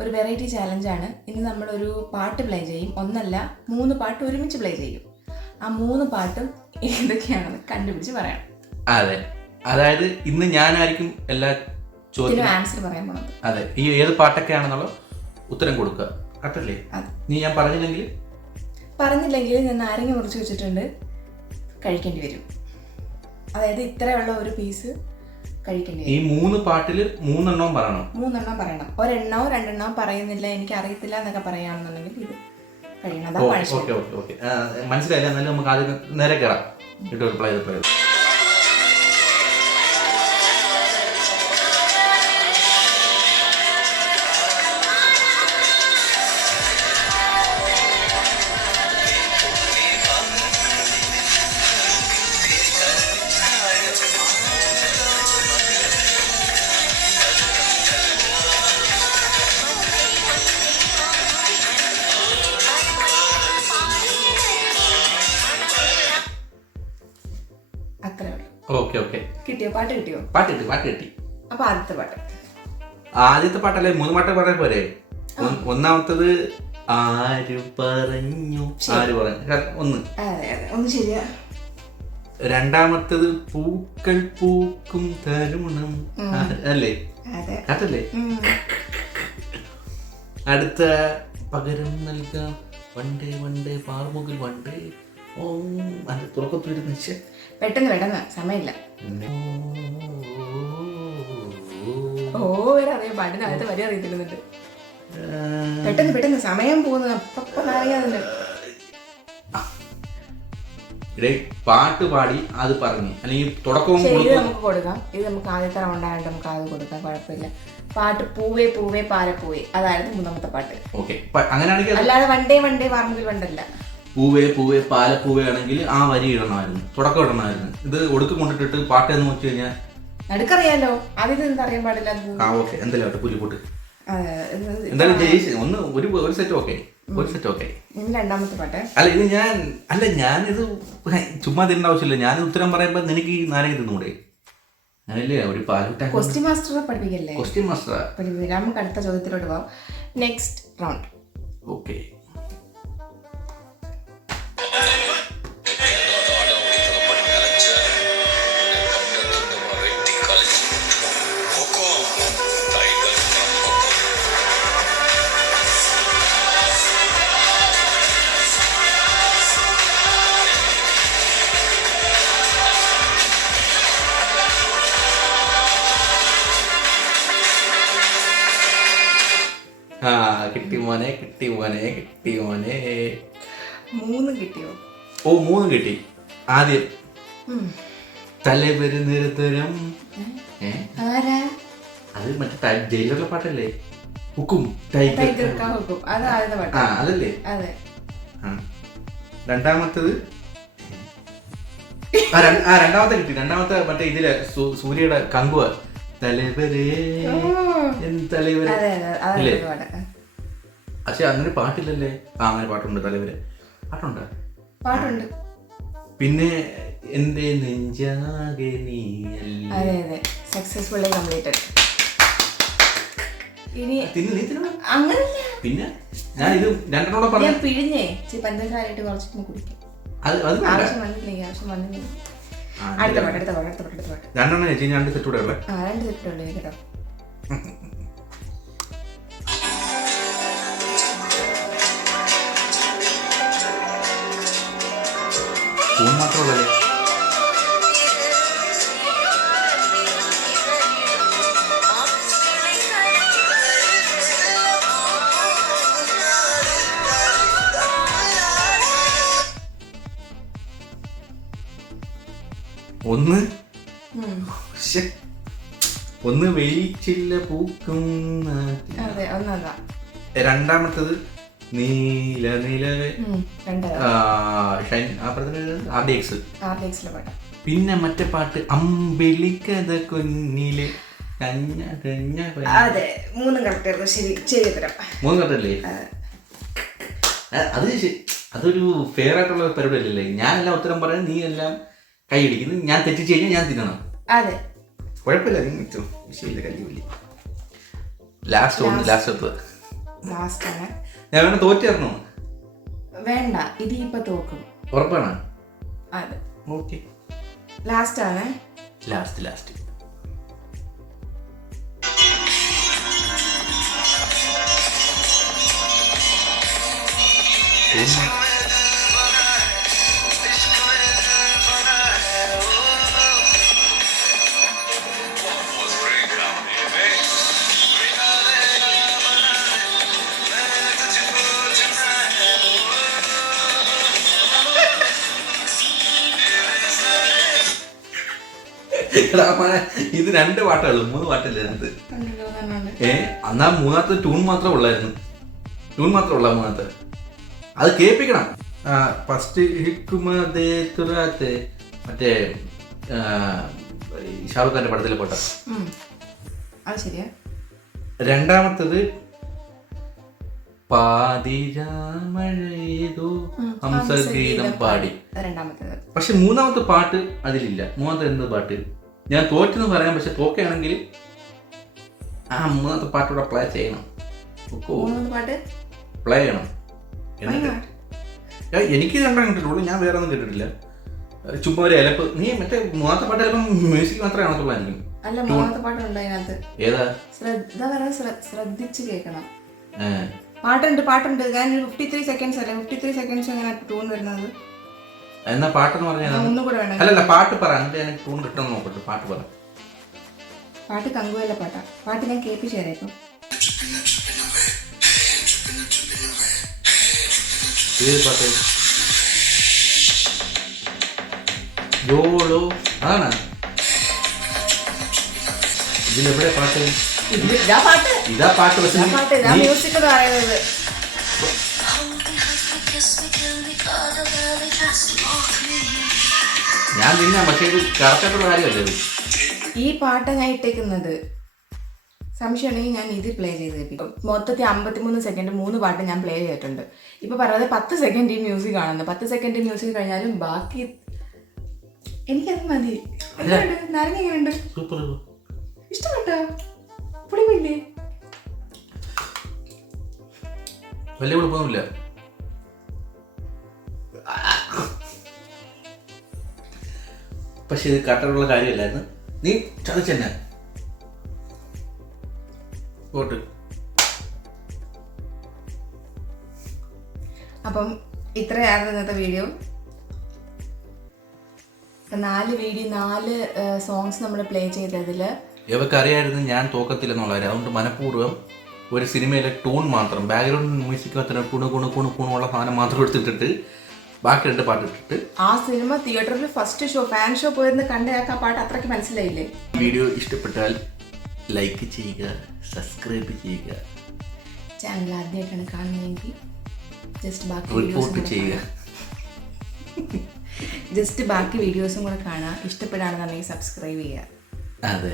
ഒരു വെറൈറ്റി ചാലഞ്ചാണ്. ഇനി നമ്മളൊരു പാട്ട് പ്ലേ ചെയ്യും. ഒന്നല്ല 3 പാട്ട് ഒരുമിച്ച് പ്ലേ ചെയ്യും. ആ 3 പാട്ടും ഏതൊക്കെയാണെന്ന് കണ്ടുപിടിച്ച് പറയാം. അതെ, അതായത് ഇന്ന് ഞാനായിരിക്കും എല്ലാ ചോദ്യത്തിനും ആൻസർ പറയാൻ പോണത്. അതെ, ഈ ഏത് പാട്ടൊക്കെയാണെന്നുള്ള ഉത്തരം കൊടുക്കുക. കറക്റ്റല്ലേ? നീ ഞാൻ പറഞ്ഞില്ലെങ്കിൽ ഞാൻ നാരങ്ങ മുറിച്ച് വെച്ചിട്ടുണ്ട്, കഴിക്കേണ്ടി വരും. അതായത് ഇത്രയുള്ള ഒരു പീസ് കഴിക്കേണ്ടി വരും. ഈ 3 പാട്ടിൽ 3 എണ്ണവും പറയണം. 3 എണ്ണം പറയണം. ഒരെണ്ണോ 2 എണ്ണോ പറയുന്നില്ല, എനിക്ക് അറിയത്തില്ല എന്നൊക്കെ പറയുകയാണെന്നുണ്ടെങ്കിൽ ഇത് കഴിയണം. മനസ്സിലായില്ല. എന്നാലും നമുക്ക് ആദ്യം നേരെ കയറാം. റിപ്ലൈ കിട്ടിയോ? പാട്ട് കിട്ടിയോ? പാട്ട് കിട്ടി. അപ്പൊ ആദ്യത്തെ പാട്ടല്ലേ? 3 പാട്ട് പറയാൻ പോരെ? ഒന്നാമത്തത് ആര് പറഞ്ഞു ഒന്ന് ശരിയാ. രണ്ടാമത്തത് പൂക്കൾ പൂക്കും തരുണം അല്ലേ? അതല്ലേ? അടുത്ത പകരം നൽകാം വണ്ടേ പാർമുകിൽ വണ്ടേ. ഓ, അത് തുറക്കത്തിരുന്ന പെട്ടെന്ന് സമയമില്ല. അറിയാം, പാട്ടിനകത്ത് വരി അറിയത്തില്ലുന്നുണ്ട്. പെട്ടെന്ന് സമയം പോകുന്നത് പാട്ട് പാടി അത് പറഞ്ഞു. അല്ലെങ്കിൽ തുടക്കവും നമുക്ക് കൊടുക്കാം. ഇത് നമുക്ക് ആദ്യത്തെ റൗണ്ടായിട്ട് നമുക്ക് അത് കൊടുക്കാം, കുഴപ്പമില്ല. പാട്ട് പൂവേ പൂവേ പാലപ്പൂവേ, അതായത് 3ാമത്തെ പാട്ട്. അങ്ങനെയാണെങ്കിൽ അല്ലാതെ വണ്ടേ പാർമുകിൽ വണ്ടല്ല. പൂവേ പൂവേ പാലപ്പൂവേ ആണെങ്കിൽ ആ വരി ഇടണമായിരുന്നു, തുടക്കം ഇടണമായിരുന്നു. ഇത് ഒടുക്കം കൊണ്ടിട്ടിട്ട് പാട്ട് എന്ന് വെച്ച് കഴിഞ്ഞാൽ നടുക്കറിയാലോ. ആദ്യം എന്താ അറിയാൻ പാടില്ല. എന്തായാലും പുലിപ്പൊട്ട് എന്തായാലും ജയിച്ച് ഒരു സെറ്റ് ഓക്കെ. രണ്ടാമത്തെ പാട്ട് അല്ല ഞാനിത് ചുമ്മാ തിരേണ്ട ആവശ്യമില്ല. ഞാൻ ഉത്തരം പറയുമ്പോ നിനക്ക് നാരങ്ങ തിന്നൂടെ? അങ്ങനല്ലേ? ഒരു ക്വസ്റ്റ്യൻ മാസ്റ്റർ പഠിപ്പിക്കല്ലേ? ക്വസ്റ്റ്യൻ മാസ്റ്റർ നമുക്ക് അടുത്ത ചോദ്യത്തിലോട്ട് പോവാം. Next round. ഓക്കെ. കിട്ടി മോനെ. 3 കിട്ടിയോ? ഓ, 3 കിട്ടി. ആദ്യം തലവര് നിരന്തരം. അത് മറ്റേ ജയിലറിലെ പാട്ടല്ലേ? ഹുക്കും അതല്ലേ? രണ്ടാമത്തത് രണ്ടാമത്തെ കിട്ടി. രണ്ടാമത്തെ മറ്റേ ഇതിലെ സൂര്യയുടെ കങ്കുവ. തലവരേ തലവരെ. പക്ഷെ അങ്ങനെ പാട്ടില്ലല്ലേ? അങ്ങനെ പാട്ടുണ്ട്. തലവരെ പാട്ടുണ്ട്. പിന്നെ എന്റെ നെഞ്ചാകെ നീയല്ലേ. Successfully completed. പിന്നെ ഞാൻ ഇത് 2 പറഞ്ഞു. പിഴിഞ്ഞേ പഞ്ചസാരയിട്ട് കുറച്ച് കുടിക്കും. അടുത്ത പാട്ട് 2 ചേച്ചി. 2 സെറ്റൂടെ ഉള്ളേ. 2 സെറ്റുള്ളൂ കേട്ടോ. മാത്രമല്ലേ? ഒന്ന് വെയിച്ചില്ല പൂക്കും. രണ്ടാമത്തത് നീല നിലവേ. പിന്നെ മറ്റേ പാട്ട് അമ്പിളിക്കഥ കുഞ്ഞിലെ. 3 കറക്റ്റല്ലേ? അതൊരു ഫെയർ ആയിട്ടുള്ള പരിപാടി അല്ലല്ലേ? ഞാനെല്ലാം ഉത്തരം പറയാൻ, നീ എല്ലാം കൈയടിക്കുന്നു. ഞാൻ തെറ്റിച്ച് കഴിഞ്ഞാൽ ഞാൻ തിന്നണം. കുഴപ്പമില്ല, വിഷയമില്ല. കല്ലുപള്ളി ലാസ്റ്റ് ലാസ്റ്റ് ആണ്. ഞാൻ വേണം തോറ്റായിരുന്നോ? വേണ്ട, ഇത് ഇപ്പൊ തോക്കും. ഉറപ്പാണ്? അതെ. ഓക്കെ, ലാസ്റ്റ് ആണ്. ലാസ്റ്റ് ഇത് 2 പാട്ടുള്ളൂ, 3 പാട്ടില്ല അതിനകത്ത്. എന്നാ മൂന്നാമത്തെ ട്യൂൺ മാത്രമേ ഉള്ളായിരുന്നു. ട്യൂൺ മാത്രമേ ഉള്ള മൂന്നാമത്തെ. അത് കേൾപ്പിക്കണം. ഫസ്റ്റ് ഹിക്കുമതേ തുറാത്തെ മറ്റേ ഷാറുഖ് ഖാന്റെ പടത്തിലെ പാട്ട. അത് ശരിയാ. രണ്ടാമത്തത് പാതിരാമഴേതോ ഹംസഗീതം പാടി. പക്ഷെ മൂന്നാമത്തെ പാട്ട് അതിലില്ല. മൂന്നാമത്തെ എന്ത് പാട്ട് ഞാൻ തോറ്റെന്ന് പറയാം. പക്ഷെ തോക്കുകയാണെങ്കിൽ ആ മൂന്നാമത്തെ പാട്ടൂടെ പ്ലേ ചെയ്യണം. പ്ലേ ചെയ്യണം. എന്നിട്ട് എനിക്ക് 2 കേട്ടിട്ടുള്ളൂ, ഞാൻ വേറെ ഒന്നും കേട്ടിട്ടില്ല. ചുമ്മാ ഒരു എലപ്പ്. നീ മറ്റേ മൂന്നാമത്തെ പാട്ട് ചിലപ്പം മ്യൂസിക് മാത്രമേ കാണത്തുള്ളായിരിക്കും. ഏതാ? ശ്രദ്ധിച്ച് കേൾക്കണം. പാട്ടുണ്ട്. ഞാൻ 53 സെക്കൻഡ്സ് അല്ലേ, 53 സെക്കൻഡ്സ് എങ്ങനെ ട്യൂൺ വരുന്നത്? എന്നാ പാട്ടെന്ന് പറഞ്ഞാൽ ഒന്നുകൂടെ വേണം. അല്ലല്ല, പാട്ട് പറ. എന്നിട്ട് ഞാൻ ട്യൂൺ കിട്ടുമെന്ന് നോക്കട്ടെ. പാട്ട് പറ. പാട്ട് കങ്കുവല്ല പാട്ടാ. പാട്ട് ഞാൻ കേൾപ്പിച്ചു തരാം. ഏത് പാട്ട്? ജോളോ ആണ്. ഇതിലെവിടെ പാട്ട്? ഇതാ പാട്ട്. മ്യൂസിക് പറയുന്നത് ഞാൻ നിന്നെ, പക്ഷേ ഇത് കറക്റ്റായിട്ടുള്ള കാര്യമല്ലേ? ഈ പാട്ട് ഞാൻ ഇട്ടേക്കുന്നത്. സംശയമുണ്ടെങ്കിൽ ഞാൻ ഇത് പ്ലേ ചെയ്ത് കേൾപ്പിക്കും. മൊത്തത്തിൽ 53 സെക്കൻഡ് 3 പാട്ട് ഞാൻ പ്ലേ ചെയ്തിട്ടുണ്ട്. ഇപ്പൊ പറയുന്നത് 10 സെക്കൻഡ് ഈ മ്യൂസിക് ആണെന്ന്. 10 സെക്കൻഡ് മ്യൂസിക് കഴിഞ്ഞാലും ബാക്കി എനിക്കത് മതി. നാരങ്ങ എങ്ങനെയുണ്ട്? സൂപ്പർ. ഇഷ്ടപ്പെട്ടോ? പുളിമില്ലേ? വലിയ കുഴപ്പമൊന്നുമില്ല. പക്ഷെ ഇത് കറക്റ്റായിട്ടുള്ള കാര്യമല്ലായിരുന്നു. നീ ചതിച്ചെന്നെ പോട്ട്. അപ്പം ഇത്രയായിരുന്നു ഇന്നത്തെ വീഡിയോ. 4 സോങ്സ് നമ്മൾ പ്ലേ ചെയ്തതിൽ ഇവർക്ക് അറിയായിരുന്നു ഞാൻ തോക്കത്തില്ലെന്നുള്ള കാര്യം. അതുകൊണ്ട് മനഃപൂർവ്വം ഒരു സിനിമയിലെ ടൂൺ മാത്രം, ബാക്ക്ഗ്രൗണ്ട് മ്യൂസിക് കുണുള്ള സാധനം മാത്രം എടുത്തിട്ടിട്ട് ബാക്കി 2 പാട്ട് ഇട്ടിട്ട് ആ സിനിമ തിയേറ്ററിൽ ഫസ്റ്റ് ഷോ, ഫാൻ ഷോ പോയിരുന്ന് കണ്ടയാൾക്ക് ആ പാട്ട് അത്രയ്ക്ക് മനസ്സിലായില്ലേ. വീഡിയോ ഇഷ്ടപ്പെട്ടാൽ ലൈക്ക് ചെയ്യുക, സബ്സ്ക്രൈബ് ചെയ്യുക. ചാനൽ ആദ്യമായിട്ടാണ് കാണുന്നതെങ്കിൽ ജസ്റ്റ് ബാക്കി വീഡിയോസും കൂടെ കാണാം. ഇഷ്ടപ്പെടുകയാണെന്നുണ്ടെങ്കിൽ സബ്സ്ക്രൈബ് ചെയ്യുക. അതെ.